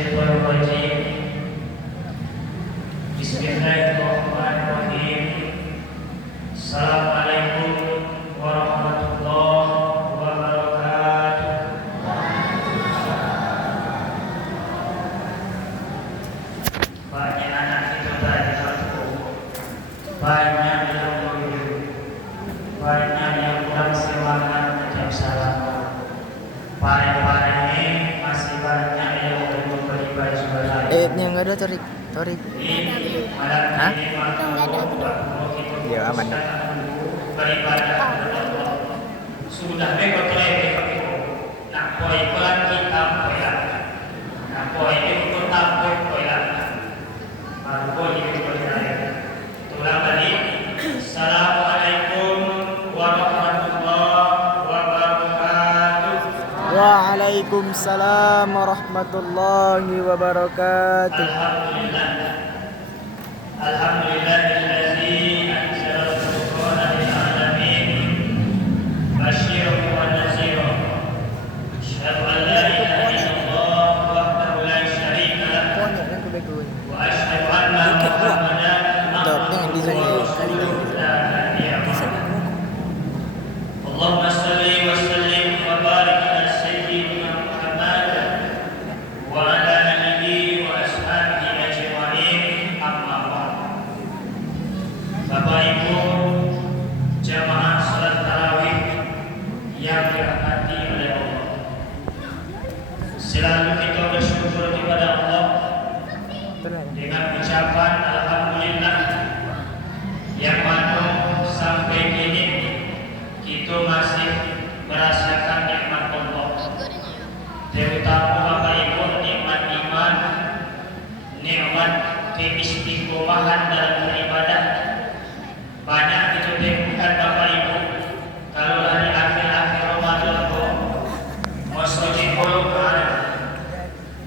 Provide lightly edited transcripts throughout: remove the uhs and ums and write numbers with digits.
الشيطان الرجيم بسم الله الرحمن الرحيم Assalamualaikum warahmatullahi wabarakatuh. Banyak anak kita tadi kampung, banyak yang mengeluh, banyak yang kurang semangat macam salah. Pare-pare masih banyak yang belum baju baru. Yang enggak ada Torik. Hah? Ya aman. Beribadah kepada Allah. Sudah betul nak poin pelan kita poin. Nak poin itu tetap poin. Baru poin itu poin. Ulang balik. Assalamualaikum warahmatullahi wabarakatuh. Waalaikumsalam warahmatullahi wabarakatuh. Alhamdulillahilladzi anzala al-Qur'ana lil 'alamin basyiran wa nadhiran. Asyhadu an la ilaha illallah wahdahu la syarika lah wa asyhadu anna Muhammadan abduhu wa rasuluhu la nabiyya ba'dahu. Allahumma shalli wa sallim wa barik ala sayyidina Muhammad wa ala alihi wa ashabihi ajma'in. Amma ba'd. Bapak Ibu jamaah salat tarawih yang dirahmati oleh Allah, selalu kita bersyukur kepada Allah dengan ucapan alhamdulillah, yang mana sampai kini kita masih merasakan nikmat Allah, terutama Bapak Ibu nikmat iman, nikmat keistiqomahan dalam beribadah. Banyak kita temukan Bapak Ibu, kalau hari akhir-akhir Ramadan masjid puluh hari.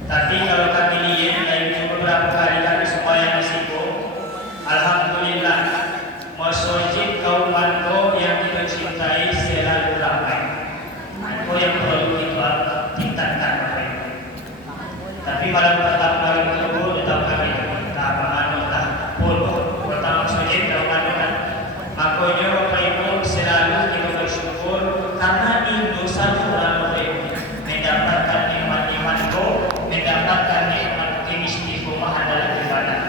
Tapi kalau kami lihat dari beberapa hari kami sembahyang di situ, alhamdulillah masjid kaum Mando yang kita cintai selalu ramai. Itu yang perlu kita tingkatkan Bapak Ibu. Tapi malam pertama itu tetap kami tak menganut tak puluh pertama masjid kaum Mando. Makanya Bapak Ibu selalu kita bersyukur karena Indo satu orang mendapatkan nikmat iman itu, mendapatkan nikmat keistiqomahan dalam ibadah.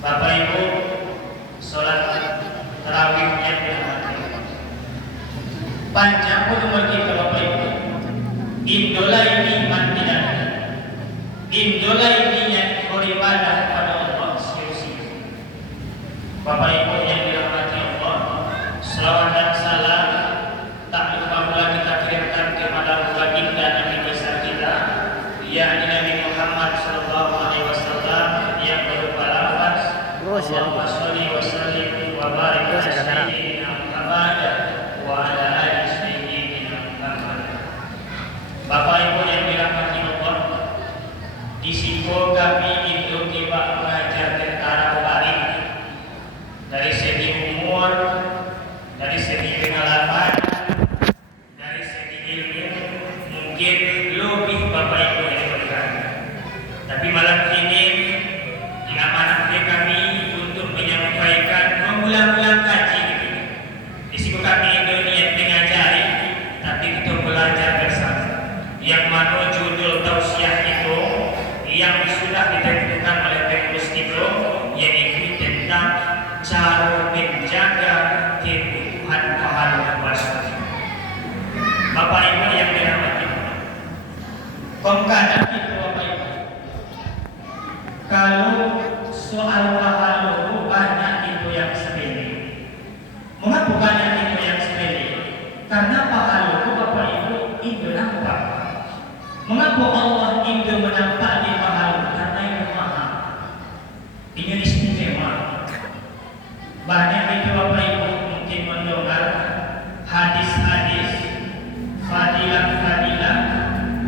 Bapak Ibu, sholat tarawih yang dirahmati. Panjang umur kita Bapak Ibu. Indolah ini iman tidak. Indolah ini yang beribadah kepada Allah sia-sia. Bapak Ibu yang dirahmati Allah, selawat dan salam tak lupa pula kita kirimkan kepada baginda Nabi besar kita, yakni Nabi Muhammad sallallahu alaihi wasallam, yang berupa lafaz Allahumma shalli wa sallim wa barik ala sayyidina Muhammad wa ala ali sayyidina Muhammad. Bapak Ibu yang dirahmati Allah, di situ kami itu tiba mengajar tentara barik. Dari segi umur, dari segi pengalaman, dari segi ilmu, mungkin lebih Bapak Ibu yang diberikan. Tapi malam ini diamanahkan kami untuk menyampaikan mengulang-ulang kaji ini. Di situ kami itu niat mengajari, tapi kita belajar bersama. Yang mana judul tausiah itu yang sudah ditentukan oleh pengurus itu, yaitu tentang cara menjaga kebutuhan pahala puasa. Bapak Ibu yang dirahmati, kadang itu Bapak Ibu, kalau soal pahala banyak itu yang sepele. Mengapa banyak itu yang sepele? Karena pahala Bapak Ibu itu nampak. Mengapa Allah itu menampak di pahala? Karena itu mahal. Ini istimewa. Banyak itu Bapak Ibu mungkin mendengar hadis-hadis, fadilah-fadilah,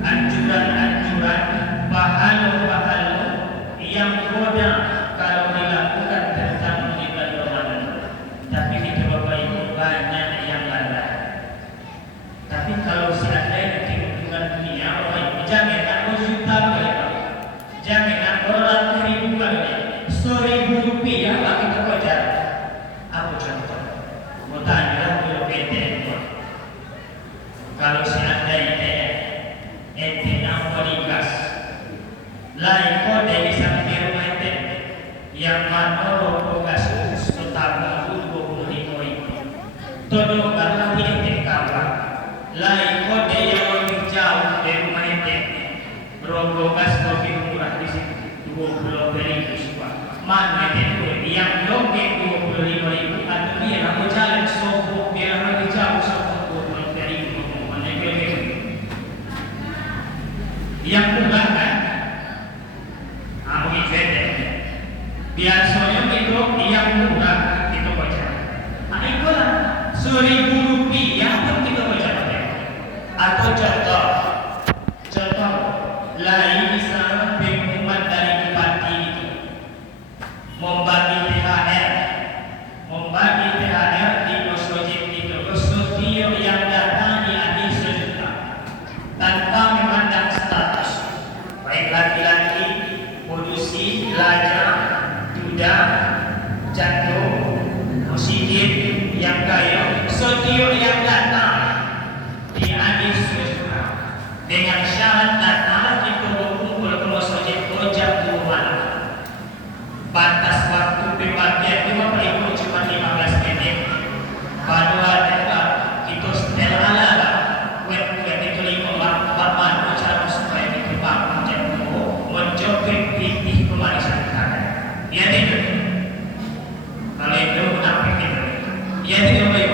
anjuran-anjuran, pahala-pahala yang goda kalau dilakukan tentang bulan Ramadan. Tapi itu Bapak Ibu banyak yang lalai. Tapi kalau seandainya keuntungan dunia, Bapak Ibu jangan dari sang firman yang manoro tugas utama untuk menikoi todo berarti ente kawa lai kode yang lebih jauh dari rumah ente rogogas lebih murah di situ 20.000 suka mana ente yang doge 25.000 atau dia aku jalan sobo biar lebih jauh sobo 20.000 mana yang murah kan begitu aja. Biasanya itu yang murah itu baca. Nah itulah 1.000 rupiah pun kita baca. Atau contoh lain misalnya pengumuman dari bupati itu membagi THR di Osojek itu Osotio yang datang di akhir sejuta tanpa memandang status baik laki-laki produksi, pelajar, duda, jatuh, musik yang kaya, setiap yang datang di akhir sejuta dengan syarat datang itu berkumpul ke masjid jam 2 malam. Batas waktu pembagian 50 cuma 15 menit. Pada ada itu setel ala web itu 5 bapak cara supaya itu bangun jam 2 menjopek pitih kemarisan kata. Ya tidak. Kalau itu menapik itu. Ya tidak boleh.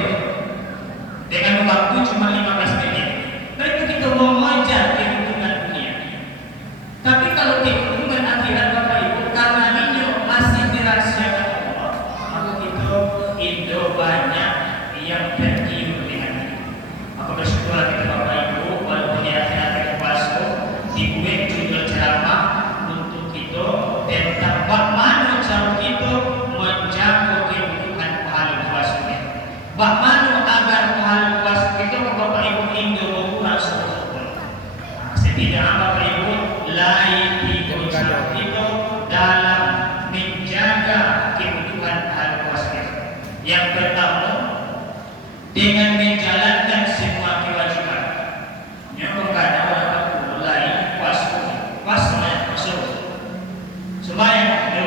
Dengan waktu cuma 15 menit. Mereka kita mau mengajar kehidupan dunia. Tapi kalau kehidupan akhirat Bapak Ibu karena ini masih dirahasiakan Allah, maka itu Indo banyak yang tergiur dengan ini. Maka bersyukur kita Bapak Ibu walaupun di akhirat puasa dibuat judul ceramah untuk kita tentang bagaimana cara kita menjaga kehidupan pahala puasa. Bagaimana agar pahala puasa kita Bapak Ibu Indo berkurang sebetulnya. Setidaknya Bapak Ibu lain itu dalam menjaga kehidupan pahala puasa. Yang pertama dengan menjalankan semua kewajiban. Yang berkata orang lain puasa sembahyang itu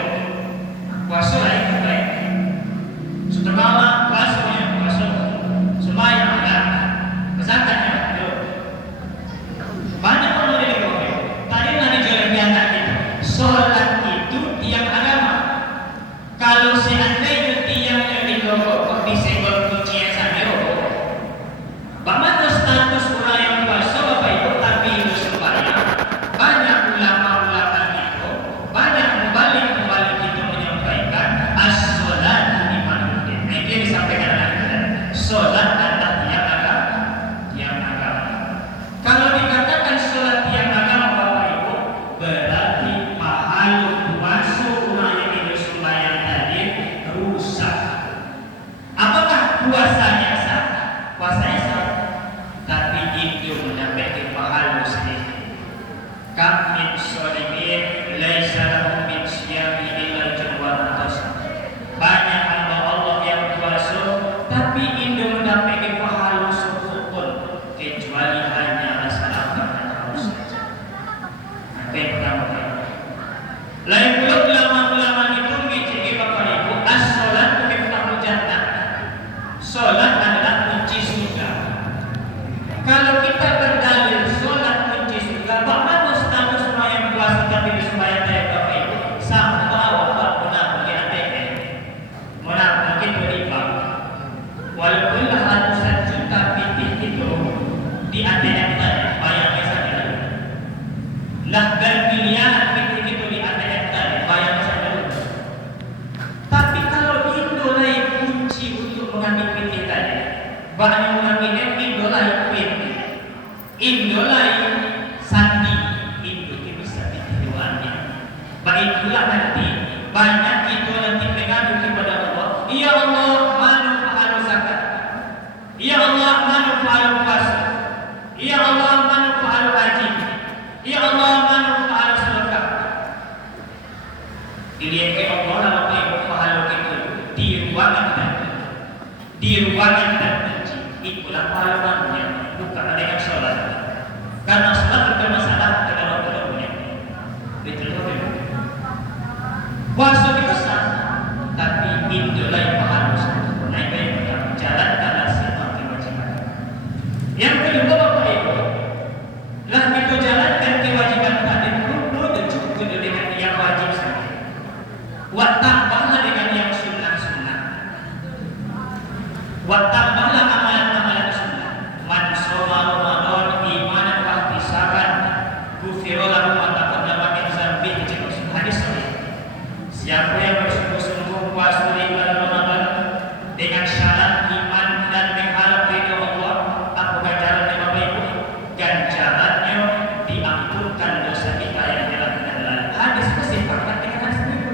puasa lain baik. Setelah puasa sembahyang ada kesakitnya itu banyak orang yang berkata tadi nanti jualan anak itu sholat itu tiang agama. Kalau seandainya tiangnya dikokok bisa berkuncian sampai bagaimana status orang yang puasa Bapak Ibu tapi itu sembahyang. Banyak ulama-ulama itu banyak kembali kita menyampaikan as-sholat imanudin. Nah itu yang disampaikan sholat adalah tiang agama. Kalau dikatakan sholat tiang agama Bapak Ibu berarti pahala puasa orang yang hidup sembahyang tadi rusak. Apakah puasanya sah? Puasanya sah, tapi itu mendapatkan pahala sendiri. Kam min sholimin laisa lahu min siyami illa al-jawab. Banyak hamba Allah yang puasa tapi Indo mendapatkan pahala sepuluh kecuali hanya rasa lapar dan haus saja. Itu yang pertama. Lain pula ulama-ulama itu menjadi Bapak Ibu as-sholat miftahul jannah. Sholat adalah kunci surga. Kalau kita berdalil sholat kunci surga, bagaimana status orang yang puasa tapi disembahyang dari Bapak Ibu? Sama Bapak benar mungkin ada benar mungkin berlipat. Walaupun ratusan juta pitih itu di ATM tadi bayangnya saja. Lah bermiliaran pitih itu di ATM tadi bayangnya saja. Tapi kalau Indo lain kunci untuk mengambil pitih tadi, banyak orang ini Indo lain pitih, Indo lain sandi, Indo itu bisa pitih doanya. Baiklah nanti banyak itu nanti mengadu kepada Allah. Ya Allah, mana pahala zakat? Ya Allah, mana pahala puasa? Ya Allah, mana pahala haji? Ya Allah, mana pahala sedekah? Dilihat ke Allah lalu ibu pahala itu di ruangan terkunci. Itulah pahalanya, bukan ada yang sholat. Karena sholat bukan masalah kedalam-dalamnya. Betul. ghufira lahu ma taqaddama min dzambihi. Hadis sahih. Siapa yang bersungguh-sungguh puasa di bulan Ramadan dengan syarat iman dan mengharap ridho Allah, apa ganjarannya Bapak Ibu? Ganjarannya diampunkan dosa kita yang telah kita lalu. Hadis bersepakat dengan hadis itu.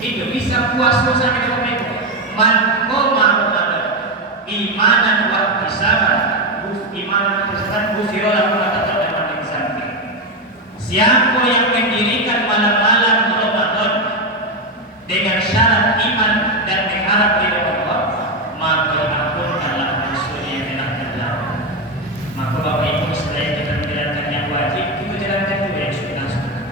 Itu bisa puasa sama dengan Bapak Ibu. Man qoma Ramadan imanan wa ihtisaban, imanan wa ihtisaban, ghufira lahu ma taqaddama min dzambihi. Siapa yang mendirikan malam-malam Ramadan dengan syarat iman dan mengharap ridho Allah, maka ampunkanlah dosa yang telah terlalu. Maka Bapak Ibu, selain kita menjalankan yang wajib, kita jalankan juga yang sunnah-sunnah.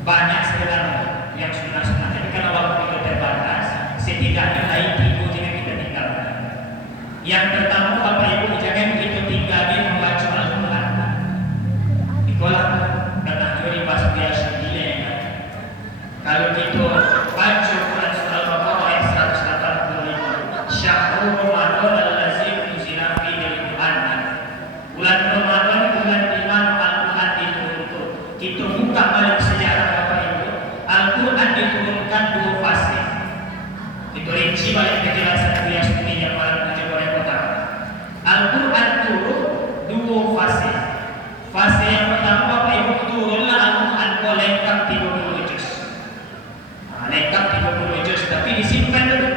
Banyak sebenarnya yang sunnah-sunnah. Jadi karena waktu kita terbatas, setidaknya hari tiga jangan kita tinggalkan. Yang pertama Bapak Ibu, jangan kita tinggalin membaca Al-Quran. Itulah karena teori bahasa biasa dia ya. Kalau kita baca Quran surah Al-Baqarah ayat 185, Syahrul Ramadan allazi unzila fihi al-Qur'an. Bulan Ramadan bulan di mana Al-Qur'an diturunkan. Kita buka balik sejarah Bapak Ibu. Al-Qur'an diturunkan dua fase. Itu rinci balik kejelasan bias ini yang paling menjadi pertama. Al-Qur'an turun dua fase. Fase yang pertama Bapak Ibu turunlah Al-Qur'an lengkap 30 juz. Lengkap 30 juz, tapi disimpan dulu.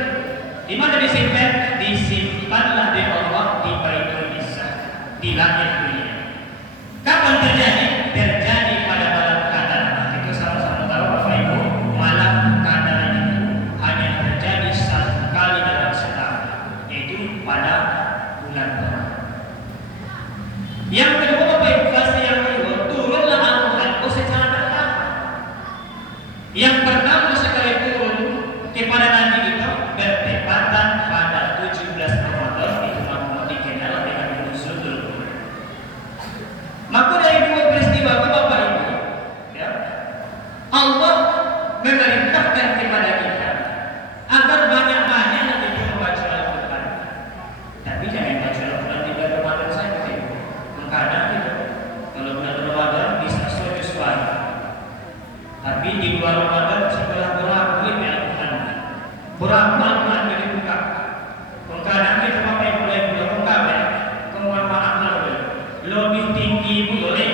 Di mana disimpan? Disimpanlah di Allah di Baitul Izzah, di langit dunia. Kapan terjadi? Terjadi pada malam Qadar. Itu sama-sama tahu Bapak Ibu, malam Qadar itu hanya terjadi satu kali dalam setahun, yaitu pada bulan Ramadan. Yang kedua Bapak Ibu, fase yang kedua, turunlah Al-Quran secara bertahap. Yang pertama sekali turun kepada Nabi kita bertepatan pada 17 Ramadan di rumah dikenal dengan Nuzulul Quran. Maka dari dua peristiwa itu Bapak Ibu, ya, Allah memerintahkan kepada kita agar banyak-banyak kita membaca Al-Quran. Tapi jangan baca Al-Quran di bulan Ramadan saja. Kadang kita kalau bulan Ramadan bisa sesuai. Tapi di luar Ramadan setelah berlaku ini Al-Quran berapa Al-Quran dibuka. Kadang kita Bapak Ibu boleh buka ya. Kemohon maaf lebih tinggi boleh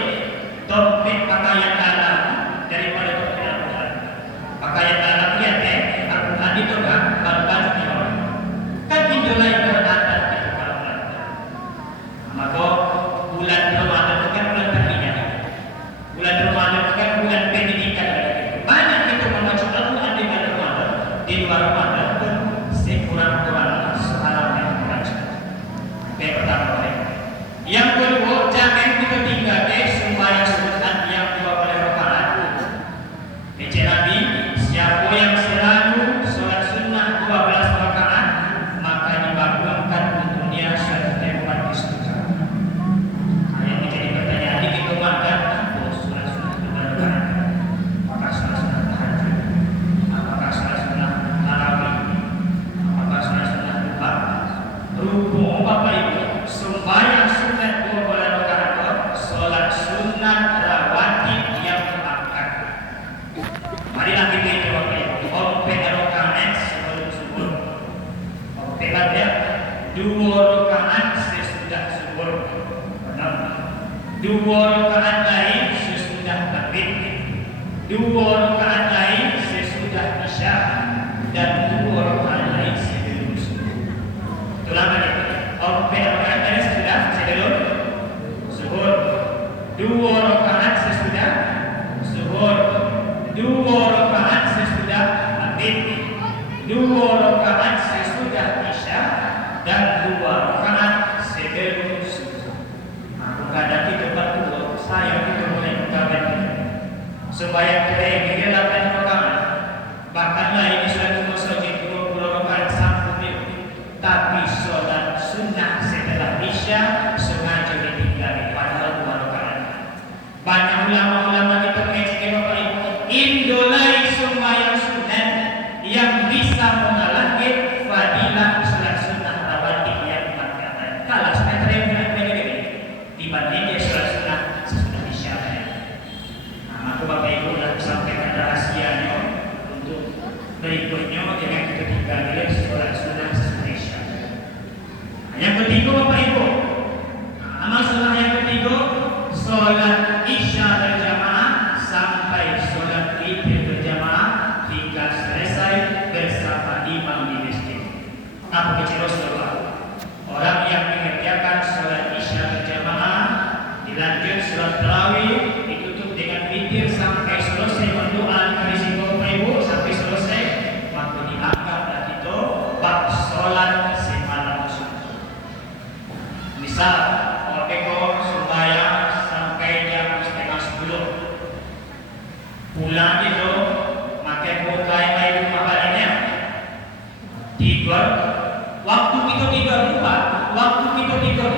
dompet pakaian dalam daripada dompet Al-Quran. Pakaian dalam lihat ya, Al-Quran itu kan baju di bawah. Kan pinjol lain ada di Al-Quran. Maka bulan Ramadan itu kan bulan pendidikan. Bulan Ramadan itu kan bulan pendidikan. Banyak kita membaca Al-Quran di bulan Ramadan, di luar Ramadan pun sekurang-kurangnya seharap yang membaca. Yang pertama. Yang kedua, jangan kita tinggalkan sembahyang sunat yang 12 rakaat. Baca Nabi, siapa yang selalu sholat sunnah 12 rakaat, maka dibangunkan untuknya suatu tempat di surga. Yang menjadi pertanyaan ini kita makan, sholat sunnah 12 rakaat. Apakah sholat sunnah tahajud? Apakah sholat sunnah tarawih? Apakah sholat sunnah duha? Rukun Bapak Ibu, sembahyang sunat 12 rakaat, sholat sunat rawatib yang diangkat. Marilah kita itu Bapak Ibu, ompet rakaat sebelum subuh. Ompetnya 2 rakaat sesudah subuh. 2 rakaat lain sesudah maghrib. 2 rakaat lain sesudah isya dan 2 rakaat lain sebelum subuh. Itulah itu. Ompet rakaat lain sebelum subuh. 2 rakaat sesudah subuh. 2 rakaat sesudah maghrib. 2 rakaat sesudah isya dan 2 rakaat sebelum subuh. Kadang kita berdua, saya kita mulai mengkabar sembahyang kita yang dia 8 rakaat. Bahkanlah ini sudah saja 20 rakaat sampai. Tapi sholat sunnah setelah isya sengaja ditinggalkan padahal 2 rakaat. Banyak ulama-ulama kita mengatakan Bapak Ibu, indolai sembahyang sunat yang bisa mengalahkan fadilah sholat sunnah rawatib yang 4 rakaat. Kalau sunat rawatib dibanding dia sholat sunnah sesudah isya. Pulang itu makan bukai main rumah baliknya tidur. Waktu kita tidur lupa, waktu kita tidur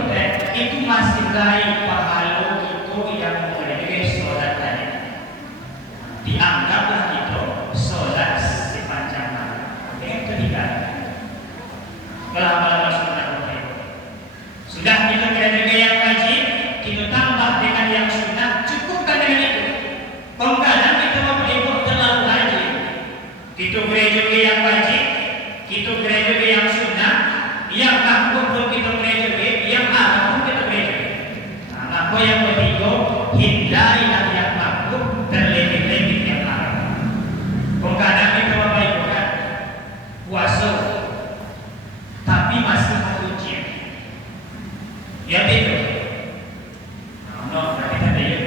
itu masih baik pahala kita yang mengerjakan sholat tadi. Dianggaplah kita sholat sepanjang malam. Yang ketiga, lama-lama sudah kita kerja yang wajib, kita tambah dengan yang sunnah, cukupkan dengan itu. Kadang kita mau terlalu rajin, kita gereja yang wajib, kita gereja yang sunnah, yang makmum pun kita gereja, yang haram pun kita gereja. Nah, maka yang ketiga, hindarilah yang makmum, terlebih-lebih yang haram. Kadang kita mau puasa, tapi masih menguji. Ya itu. No, berarti tadi ya.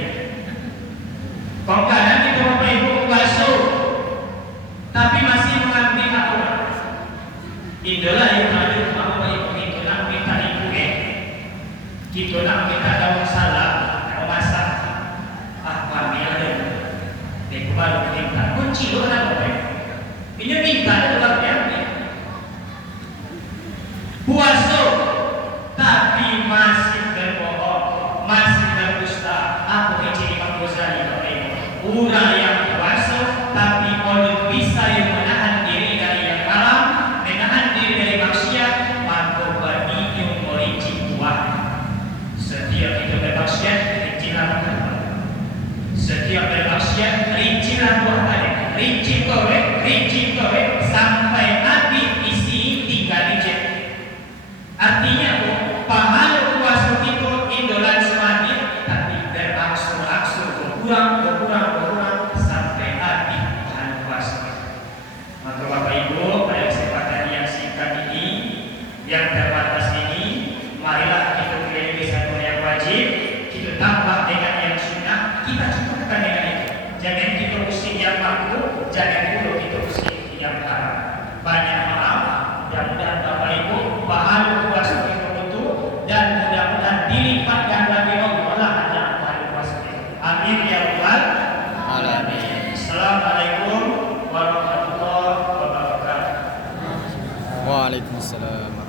Kadang kita mau puasa, tapi masih mengambil aturan. Itulah yang ada apa itu kita nak minta ibu kita nak minta daun salam, daun masak. Kami ada. Dia baru minta kunci orang apa? Ini minta dalam yang puasa tapi masih berbohong, masih berdusta. Aku ini Imam Ghazali orang yang puasa tapi kalau bisa yang menahan diri dari yang haram, menahan diri dari maksiat, maka berminum merinci buah. Setiap kita bermaksiat, rincilah buah. Setiap bermaksiat, rincilah buah tadi. Rinci kowe sampai habis isi tinggal dicek. Artinya pahala puasa itu indolan semakin, tapi berangsur-angsur berkurang sampai habis pahala puasa. Maka Bapak Ibu, pada kesempatan yang singkat ini, yang terbatas ini, marilah kita pilih satu yang wajib, kita tambah dengan yang sunnah, kita cukupkan dengan itu. Jangan kita pusing yang makruh, jangan pula kita pusing yang haram. Banyak maaf, mudah-mudahan Bapak Ibu pahala puasa kita betul dan mudah-mudahan dilipat ganda Allah ajar pahala puasa kita. Amin ya rabbal alamin. Assalamualaikum warahmatullahi wabarakatuh. Waalaikumsalam.